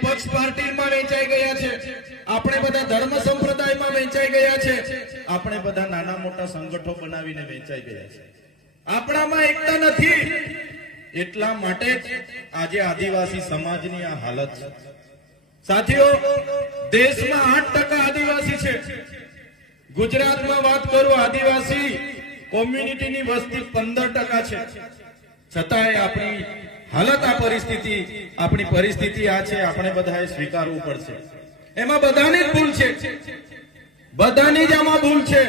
પક્ષ પાર્ટીમાં વેચાઈ ગયા છે, આપણે બધા ધર્મ સંપ્રદાયમાં વેચાઈ ગયા છે, આપણે બધા નાના મોટા સંગઠનો બનાવીને વેચાઈ ગયા છે. આપણામાં એકતા નથી. એટલા માટે આજે આદિવાસી સમાજની આ હાલત છે. સાથીઓ, દેશમાં 8% આદિવાસી છે. ગુજરાતમાં વાત કરું, આદિવાસી કોમ્યુનિટીની વસ્તી 15% છે. છતાંય આપણી હાલત આ પરિસ્થિતિ, આપણી પરિસ્થિતિ આ છે. આપણે બધાએ સ્વીકારવું પડશે. એમાં બધાની જ ભૂલ છે, બધાની જ આમાં ભૂલ છે.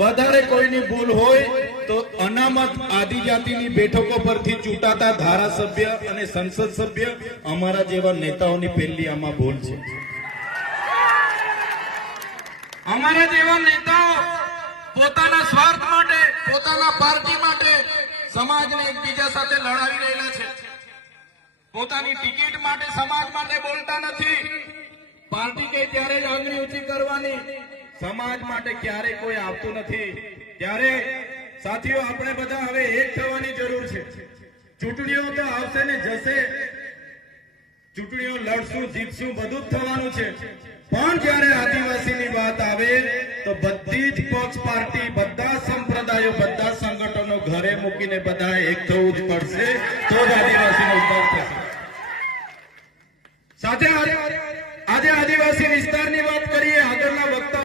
વધારે કોઈની ભૂલ હોય તો અનામત આદિજાતિની બેઠકો પરથી ચૂંટાતા ધારાસભ્ય અને સંસદ સભ્ય અમારા જેવા નેતાઓની પહેલી આમાં ભૂલ છે. અમારા જેવા નેતાઓ પોતાના સ્વાર્થ માટે, પોતાના પાર્ટી માટે સમાજને એકબીજા સાથે લડાવી રહેલા છે. પોતાની ટિકિટ માટે, સમાજ માટે બોલતા નથી. પાર્ટી કઈ ત્યારે જ આંગળી ઊંચી કરવાની, સમાજ માટે ક્યારે કોઈ આવતું નથી. ત્યારે સાથીઓ, આપણે બધા હવે એક થવાની જરૂર છે. ચૂંટણીઓ તો આવશે ને જશે, ચૂંટણીઓ લડશું, જીતશું, બધું જ થવાનું છે. પણ જયારે આદિવાસીની વાત આવે તો બધી જ પક્ષ પાર્ટી, બધા સંપ્રદાયો, બધા સંગઠનો ઘરે મૂકીને બધા એક થવું જ પડશે, તો જ આદિવાસીનો ઉદ્ધાર થશે. સાથે આજે આદિવાસી વિસ્તારની વાત કરીએ, આગળના વક્તા